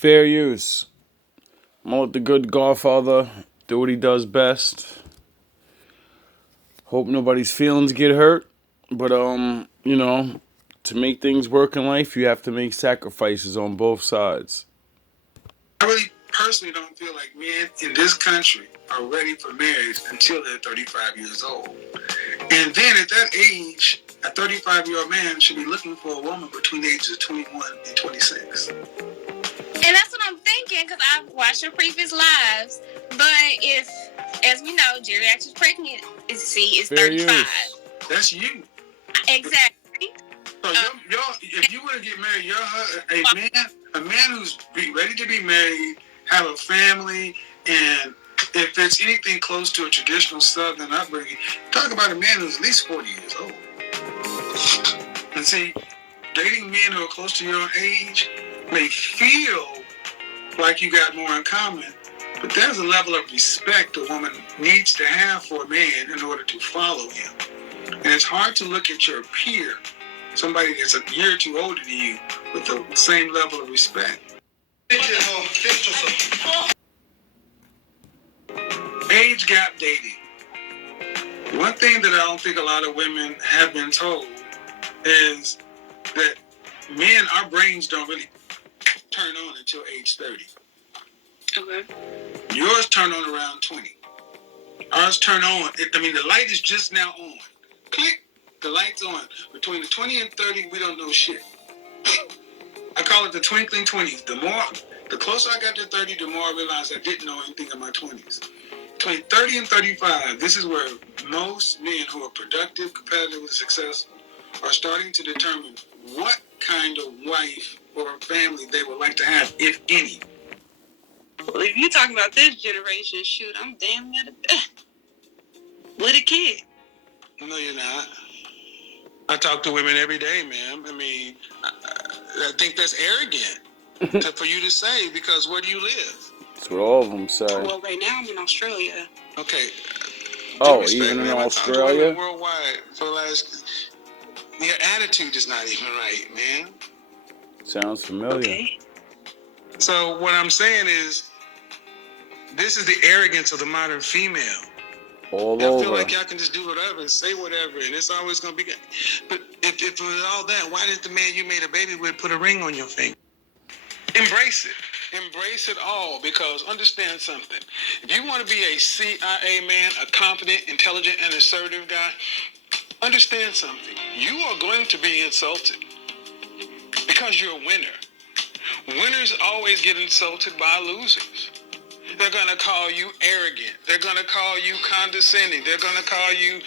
Fair use. I'm gonna let the good Godfather do what he does best. Hope nobody's feelings get hurt. But to make things work in life, you have to make sacrifices on both sides. I really personally don't feel like men in this country are ready for marriage until they're 35 years old. And then at that age, a 35-year-old man should be looking for a woman between the ages of 21 and 26. And that's what I'm thinking, because I've watched your previous lives. But if, as we know, geriatric pregnancy is 35. That's you. Exactly. So if you were to get married, a man who's ready to be married, have a family, and if it's anything close to a traditional Southern upbringing, talk about a man who's at least 40 years old. And see, dating men who are close to your own age may feel like you got more in common, but there's a level of respect a woman needs to have for a man in order to follow him. And it's hard to look at your peer, somebody that's a year or two older than you, with the same level of respect. Age gap dating. One thing that I don't think a lot of women have been told is that men, our brains don't really turn on until age 30. Okay. Yours turn on around 20. Ours turn on, the light is just now on. Click, the light's on. Between the 20 and 30, we don't know shit. I call it the twinkling 20s. The closer I got to 30, the more I realized I didn't know anything in my 20s. Between 30 and 35, this is where most men who are productive, competitive, and successful are starting to determine what kind of wife or family they would like to have, if any. Well, if you're talking about this generation, shoot, I'm damn near with a kid. No, you're not. I talk to women every day, ma'am. I think that's arrogant for you to say, because where do you live? That's what all of them say. Well, right now I'm in Australia. Okay. Oh, even in Australia? Worldwide for the last... Your attitude is not even right, man. Sounds familiar. Okay. So what I'm saying is, this is the arrogance of the modern female. All y'all over. Feel like y'all can just do whatever and say whatever, and it's always going to be... But if it was all that, why didn't the man you made a baby with put a ring on your finger? Embrace it. Embrace it all, because understand something. If you want to be a CIA man, a confident, intelligent, and assertive guy, understand something. You are going to be insulted because you're a winner. Winners always get insulted by losers. They're going to call you arrogant. They're going to call you condescending. They're going to call you...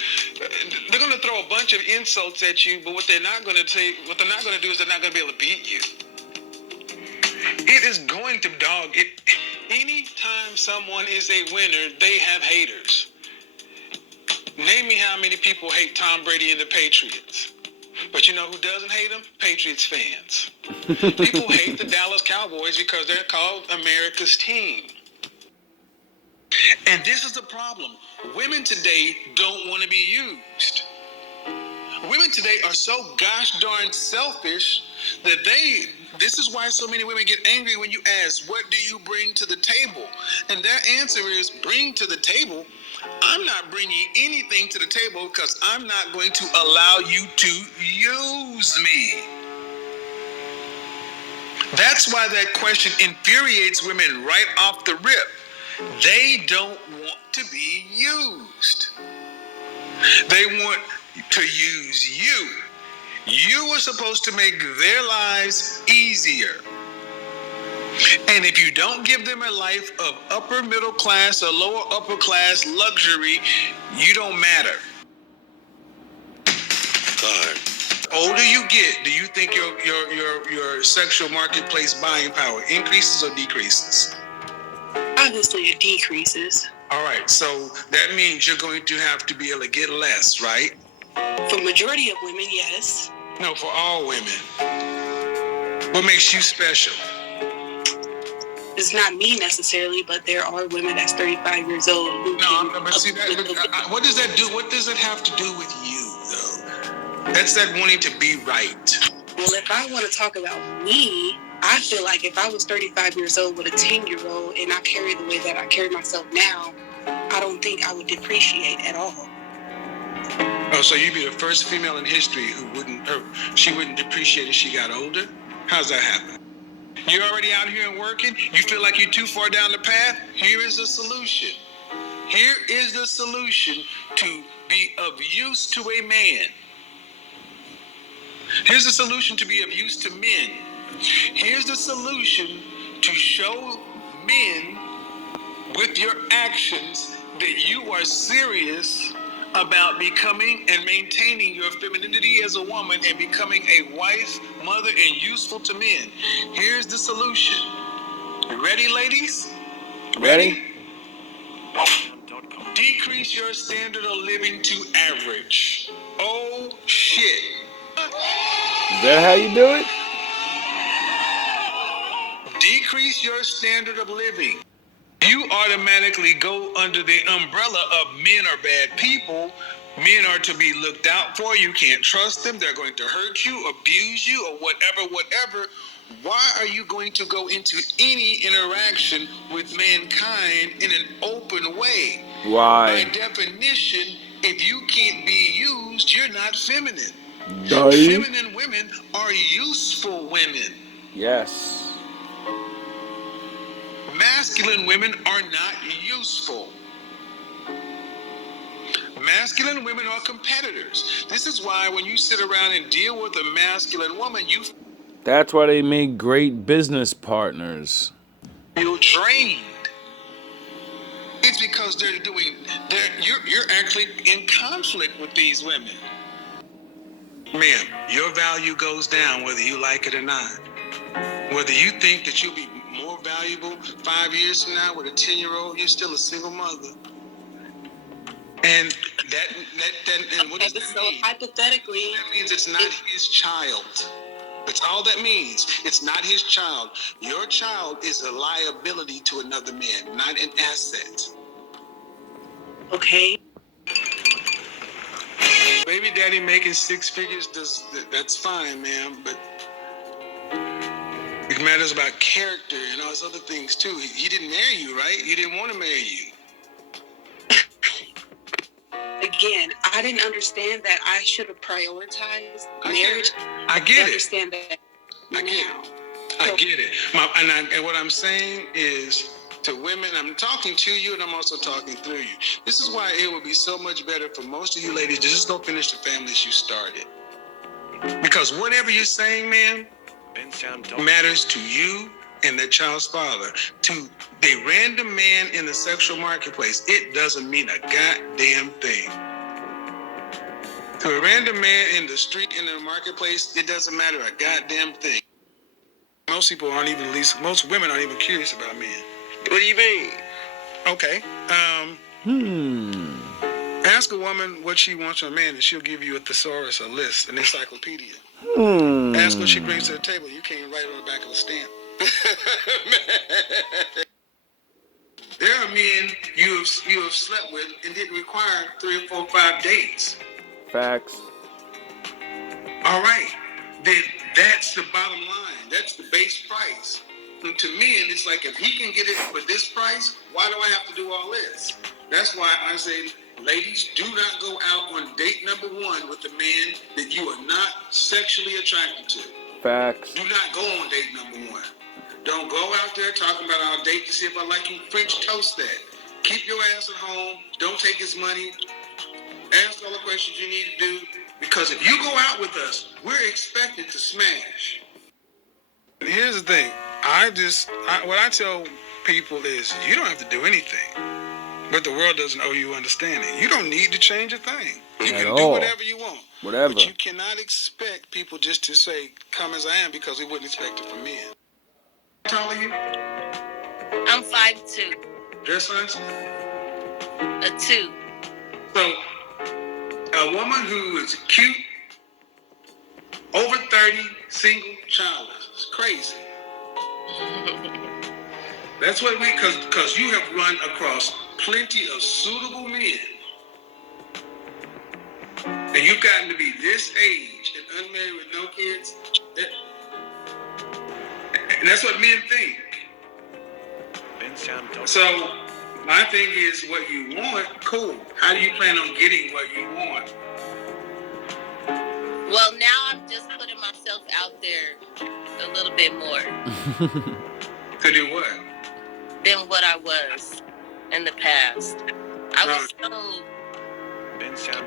They're going to throw a bunch of insults at you, but what they're not going to do is they're not going to be able to beat you. It is going to dog it. Anytime someone is a winner, they have haters. Name me how many people hate Tom Brady and the Patriots. But you know who doesn't hate them? Patriots fans. People hate the Dallas Cowboys because they're called America's team. And this is the problem. Women today don't want to be used. Women today are so gosh darn selfish that this is why so many women get angry when you ask, what do you bring to the table? And their answer is, bring to the table? I'm not bringing anything to the table because I'm not going to allow you to use me. That's why that question infuriates women right off the rip. They don't want to be used. They want to use you. You are supposed to make their lives easier. And if you don't give them a life of upper middle class or lower upper class luxury, you don't matter. God. Older you get, do you think your sexual marketplace buying power increases or decreases? Obviously, it decreases. All right, so that means you're going to have to be able to get less, right? For majority of women, yes. No, for all women. What makes you special? It's not me necessarily, but there are women that's 35 years old. But see that. What does that do? What does it have to do with you, though? That's that wanting to be right. Well, if I want to talk about me, I feel like if I was 35 years old with a 10-year-old and I carry the way that I carry myself now, I don't think I would depreciate at all. Oh, so you'd be the first female in history who she wouldn't depreciate as she got older? How's that happen? You're already out here and working? You feel like you're too far down the path? Here is the solution. Here is the solution to be of use to a man. Here's the solution to be of use to men. Here's the solution to show men with your actions that you are serious about becoming and maintaining your femininity as a woman and becoming a wife, mother, and useful to men. Here's the solution. Ready, ladies? Ready? Decrease your standard of living to average. Oh, shit. Is that how you do it? Decrease your standard of living. You automatically go under the umbrella of men are bad people. Men are to be looked out for. You can't trust them. They're going to hurt you, abuse you, or whatever. Why are you going to go into any interaction with mankind in an open way? Why? By definition, if you can't be used, you're not feminine. Dying? Feminine women are useful women. Yes. Masculine women are not useful. Masculine women are competitors. This is why when you sit around and deal with a masculine woman, you That's why they make great business partners. feel drained. It's because you're actually in conflict with these women. Ma'am, your value goes down whether you like it or not. Whether you think that you'll be more valuable 5 years from now with a 10-year-old, you're still a single mother. And and what does that So mean? hypothetically, That means it's not his child. That's all that means. It's not his child. Your child is a liability to another man, not an asset. okay, Baby daddy making six figures, that's fine, ma'am, but it matters about character and all those other things too. He didn't marry you, right? He didn't want to marry you. again, I didn't understand that I should have prioritized marriage. I get it. Understand that I get now. it. I get it. And what I'm saying is to women, I'm talking to you and I'm also talking through you. This is why it would be so much better for most of you ladies to just go finish the families you started. Because whatever you're saying, man, matters to you and that child's father. To the random man in the sexual marketplace, it doesn't mean a goddamn thing. To a random man in the street, in the marketplace, it doesn't matter a goddamn thing. Most people aren't even, most women aren't even curious about men. What do you mean? Okay. Ask a woman what she wants from a man and she'll give you a thesaurus, a list, an encyclopedia. Ask what she brings to the table. You can't write it on the back of a stamp. There are men you have slept with and didn't require 3 or 4 or 5 dates. Facts. All right, then that's the bottom line. That's the base price. And to men, it's like if he can get it for this price, why do I have to do all this? That's why I say, ladies, do not go out on date number 1 with a man that you are not sexually attracted to. Facts. Do not go on date number 1. Don't go out there talking about our date to see if I like you. French toast that. Keep your ass at home. Don't take his money. Ask all the questions you need to do. Because if you go out with us, we're expected to smash. Here's the thing. What I tell people is you don't have to do anything. But the world doesn't owe you understanding. You don't need to change a thing. You can do whatever you want. Whatever. But you cannot expect people just to say, come as I am, because we wouldn't expect it from men. How tall are you? I'm 5'2", Dress size? a 2. So, a woman who is cute, over 30, single, childless. It's crazy. That's what because you have run across plenty of suitable men. And you've gotten to be this age and unmarried with no kids. And that's what men think. So my thing is, what you want, cool. How do you plan on getting what you want? Well, now I'm just putting myself out there a little bit more. To do what? Than what I was in the past. I was so...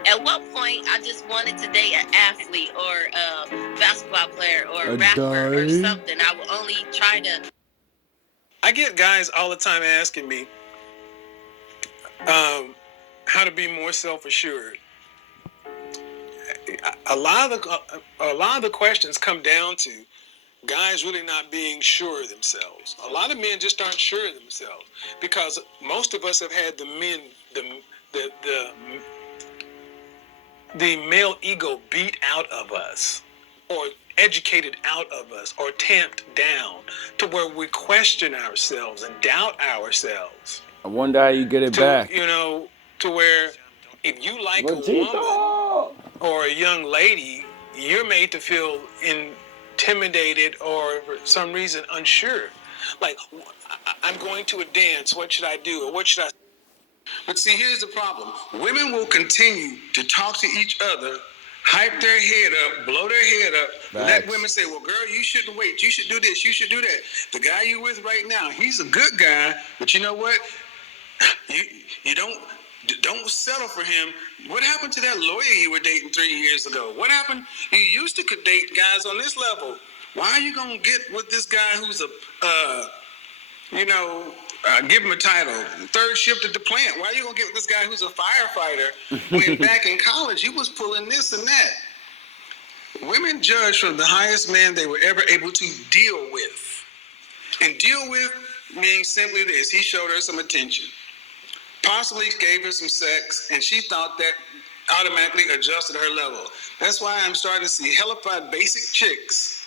At one point, I just wanted to date an athlete or a basketball player or a rapper or something. I would only try to... I get guys all the time asking me how to be more self-assured. A lot of the questions come down to guys really not being sure of themselves. A lot of men just aren't sure of themselves because most of us have had the male ego beat out of us, or educated out of us, or tamped down to where we question ourselves and doubt ourselves. I wonder how you get it back. You know, to where if you like a woman or a young lady, you're made to feel intimidated or for some reason unsure. Like, I'm going to a dance, what should I do? Or what should I... But see, here's the problem. Women will continue to talk to each other, hype their head up, blow their head up, let women say, well, girl, you shouldn't wait. You should do this. You should do that. The guy you're with right now, he's a good guy, but you know what? You don't settle for him. What happened to that lawyer you were dating 3 years ago? What happened? You used to could date guys on this level. Why are you going to get with this guy who's give him a title, third shift at the plant? Why are you going to get with this guy who's a firefighter when back in college he was pulling this and that? Women judge from the highest man they were ever able to deal with. And deal with means simply this. He showed her some attention, possibly gave her some sex, and she thought that automatically adjusted her level. That's why I'm starting to see hellified basic chicks,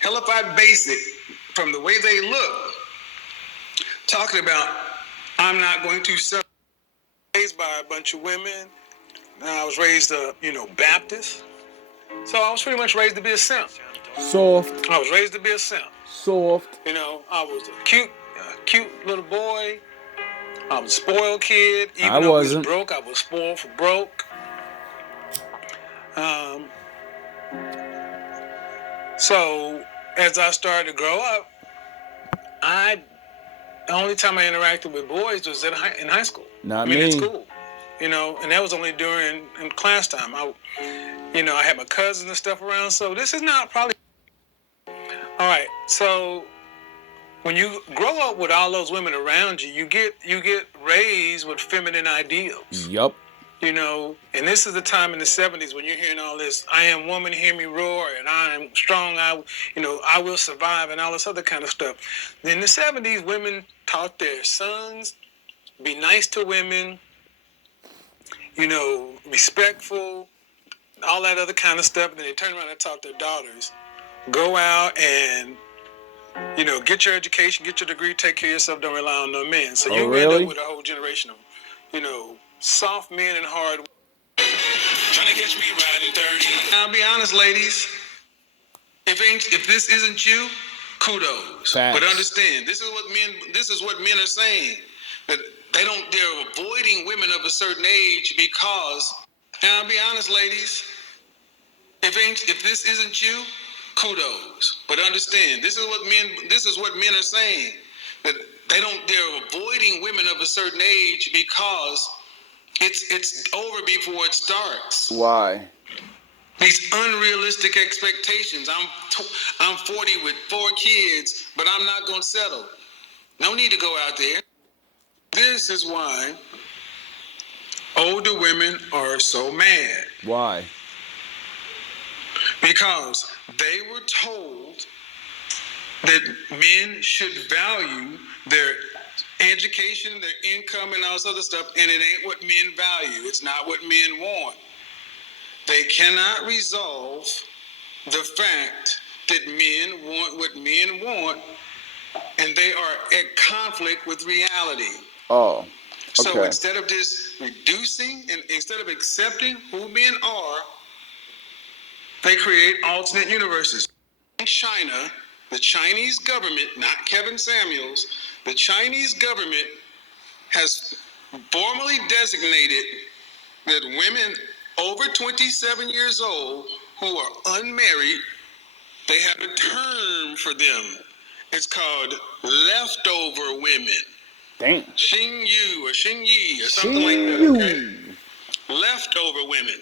hellified basic from the way they look, talking about, I'm not going to settle. Raised by a bunch of women. I was raised, Baptist. So I was pretty much raised to be a simp. Soft. I was raised to be a simp. Soft. You know, I was a cute little boy. I was a spoiled kid. Even though I was broke, I was spoiled for broke. So as I started to grow up, the only time I interacted with boys was in high school. In school. You know, and that was only during in class time. I had my cousins and stuff around, so this is not probably... All right, so when you grow up with all those women around you, you get raised with feminine ideals. Yup. You know, and this is the time in the 70s when you're hearing all this, I am woman, hear me roar, and I am strong, I will survive, and all this other kind of stuff. In the 70s, women taught their sons, be nice to women, respectful, all that other kind of stuff. And then they turned around and taught their daughters, go out and, get your education, get your degree, take care of yourself, don't rely on no men. So you end up with a whole generation of, soft men and hard. Trying to catch me riding 30. Now, I'll be honest, ladies. If this isn't you, kudos. Facts. But understand, this is what men are saying. That they're avoiding women of a certain age because, now I'll be honest, ladies. If this isn't you, kudos. But understand, this is what men are saying. That they're avoiding women of a certain age because it's over before it starts. Why? These unrealistic expectations. I'm 40 with 4 kids, but I'm not going to settle. No need to go out there. This is why older women are so mad. Why? Because they were told that men should value their education, their income, and all this other stuff, and it ain't what men value. It's not what men want. They cannot resolve the fact that men want what men want, and they are at conflict with reality. Oh, okay. So instead of just reducing and instead of accepting who men are, they create alternate universes. In China, the Chinese government, not Kevin Samuels, the Chinese government has formally designated that women over 27 years old who are unmarried, they have a term for them. It's called leftover women. Damn. Xing Yu or Xing Yi or something like that, okay? Leftover women.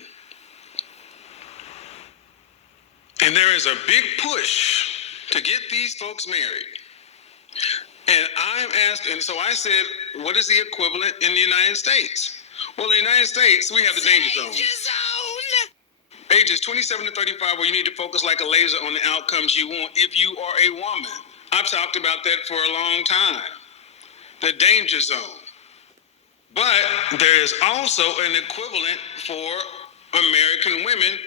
And there is a big push to get these folks married. And I'm asking, so I said, what is the equivalent in the United States? Well, in the United States, we have the danger zone. Ages 27 to 35, where you need to focus like a laser on the outcomes you want if you are a woman. I've talked about that for a long time. The danger zone. But there is also an equivalent for American women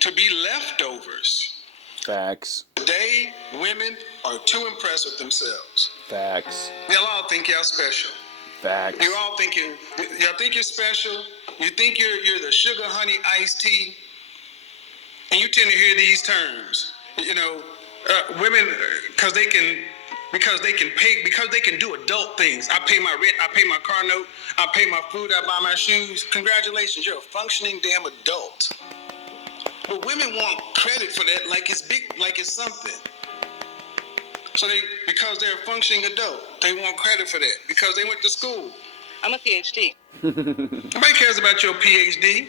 to be leftovers. Facts. Today, women are too impressed with themselves. Facts. Y'all all think y'all special. Facts. You all think y'all think you're special. You think you're the sugar, honey, iced tea, and you tend to hear these terms. You know, women because they can pay, because they can do adult things. I pay my rent, I pay my car note, I pay my food, I buy my shoes. Congratulations, you're a functioning damn adult. But women want credit for that like it's big, like it's something. So because they're a functioning adult, they want credit for that because they went to school. I'm a PhD. Nobody cares about your PhD.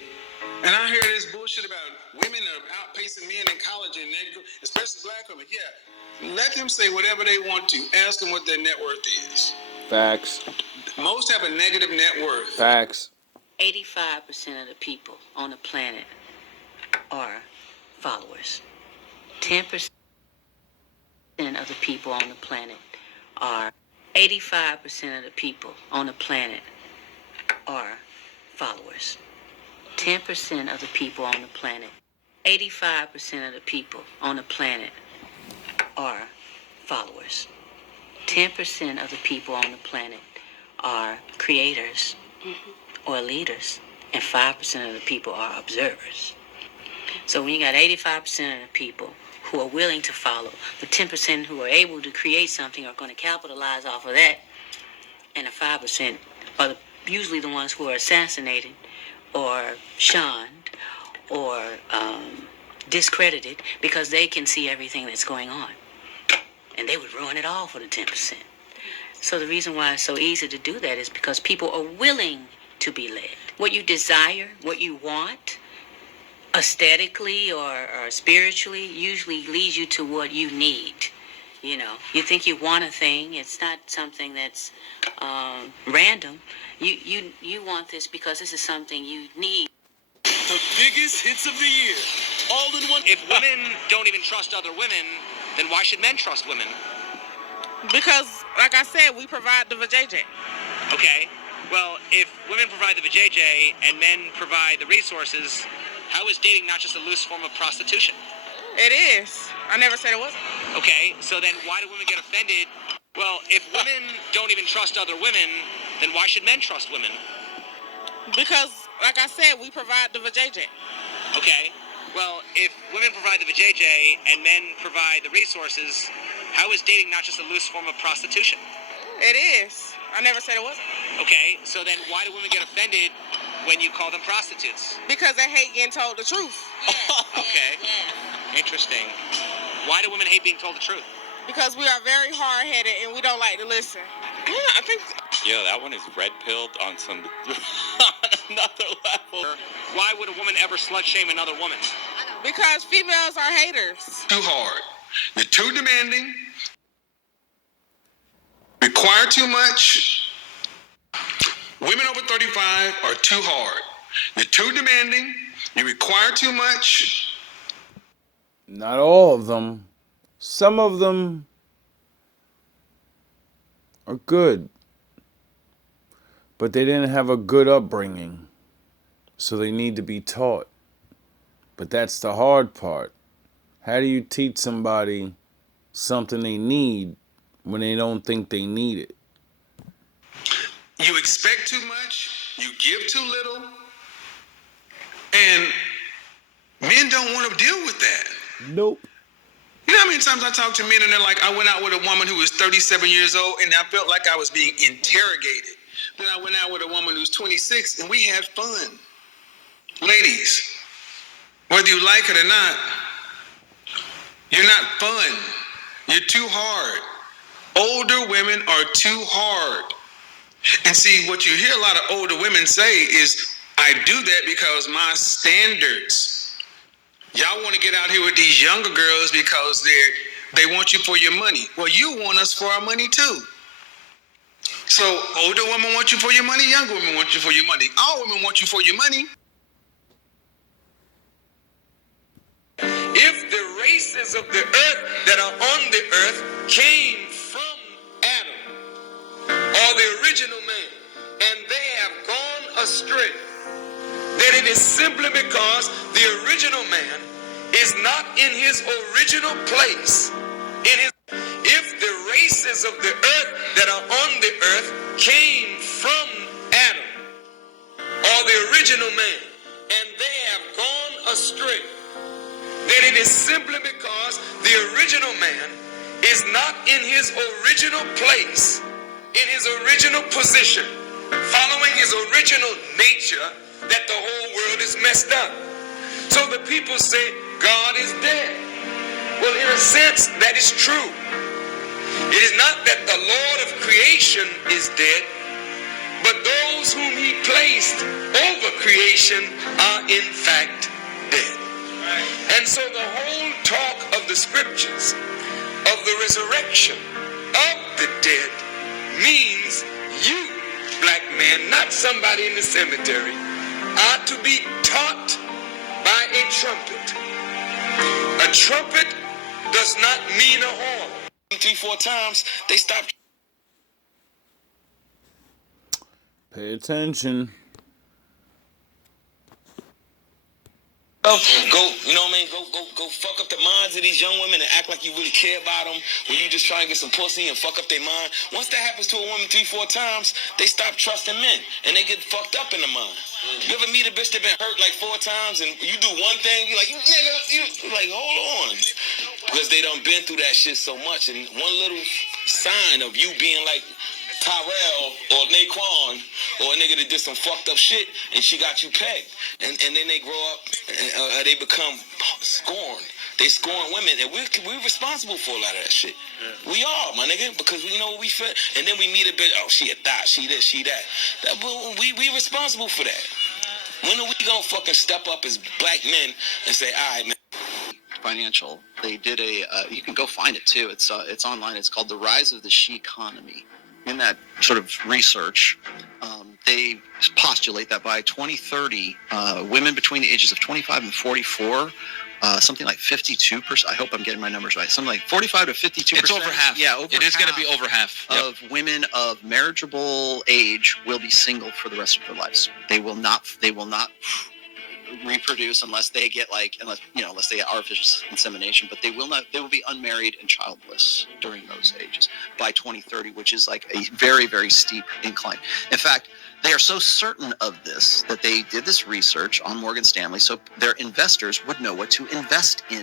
And I hear this bullshit about women are outpacing men in college, and especially black women. Yeah, let them say whatever they want to. Ask them what their net worth is. Facts. Most have a negative net worth. Facts. 85% of the people on the planet are followers. 10% of the people on the planet are 85% of the people on the planet are followers. 10% of the people on the planet, 85% of the people on the planet are followers. 10% of the people on the planet are creators or leaders, and 5% of the people are observers. So when you got 85% of the people who are willing to follow, the 10% who are able to create something are going to capitalize off of that, and the 5% are usually the ones who are assassinated or shunned or discredited because they can see everything that's going on. And they would ruin it all for the 10%. So the reason why it's so easy to do that is because people are willing to be led. What you desire, what you want, aesthetically or spiritually, usually leads you to what you need. You know, you think you want a thing, it's not something that's random. You want this because this is something you need. The biggest hits of the year, all in one. If women don't even trust other women, then why should men trust women? Because, like I said, we provide the vajayjay. Okay, well, if women provide the vajayjay and men provide the resources, how is dating not just a loose form of prostitution? It is. I never said it wasn't. Okay, so then why do women get offended? Well, if women don't even trust other women, then why should men trust women? Because, like I said, we provide the vajayjay. Okay, well, if women provide the vajayjay and men provide the resources, how is dating not just a loose form of prostitution? It is. I never said it wasn't. Okay, so then why do women get offended when you call them prostitutes? Because they hate getting told the truth. Okay, interesting. Why do women hate being told the truth? Because we are very hard-headed and we don't like to listen. Yeah, I think... Yo, that one is red-pilled on some another level. Why would a woman ever slut-shame another woman? Because females are haters. Too hard. You're too demanding. Require too much. Women over 35 are too hard. You're too demanding. You require too much. Not all of them. Some of them are good. But they didn't have a good upbringing. So they need to be taught. But that's the hard part. How do you teach somebody something they need when they don't think they need it? You expect too much. You give too little. And men don't want to deal with that. Nope. You know how many times I talk to men and they're like, I went out with a woman who was 37 years old and I felt like I was being interrogated. Then I went out with a woman who's 26 and we had fun. Ladies, whether you like it or not, you're not fun. You're too hard. Older women are too hard. And see, what you hear a lot of older women say is, I do that because my standards. Y'all want to get out here with these younger girls because they want you for your money. Well, you want us for our money too. So older women want you for your money, younger women want you for your money. All women want you for your money. If the races of the earth that are on the earth came from Adam, or the original man, and they have gone astray, then it is simply because the original man is not in his original place. If the races of the earth that are on the earth came from Adam, or the original man, and they have gone astray, then it is simply because the original man is not in his original place, in his original position, following his original nature, that the whole world is messed up. So the people say God is dead. Well, in a sense, that is true. It is not that the Lord of creation is dead, but those whom he placed over creation are in fact dead. And so the whole talk of the scriptures, of the resurrection of the dead, means you, black man, not somebody in the cemetery, are to be taught by a trumpet. A trumpet does not mean a horn. 3-4 times, they stop. Pay attention. Go, you know what I mean? Go fuck up the minds of these young women and act like you really care about them when you just try and get some pussy and fuck up their mind. Once that happens to a woman 3-4 times, they stop trusting men and they get fucked up in the mind. You ever meet a bitch that been hurt like 4 times and you do one thing, you're like, you nigga, you're like, hold on. Because they done been through that shit so much, and one little sign of you being like Tyrell or Naquan or a nigga that did some fucked up shit and she got you pegged, and then they grow up and they become scorned. They scorn women, and we're responsible for a lot of that shit. Yeah. We are, my nigga, because we know what we feel, and then we meet a bitch, oh, she a thot, she this, she that. We responsible for that. When are we gonna fucking step up as black men and say, all right, man? Financial, they did you can go find it too. It's online. It's called The Rise of the She Economy. In that sort of research, they postulate that by 2030, women between the ages of 25 and 44, something like 52%. I hope I'm getting my numbers right. Something like 45 to 52%. It's over half. Yeah, over it is going to be over half of women of marriageable age will be single for the rest of their lives. They will not reproduce unless they get unless they get artificial insemination, but they will be unmarried and childless during those ages by 2030, which is like a very, very steep incline. In fact, they are so certain of this that they did this research on Morgan Stanley so their investors would know what to invest in.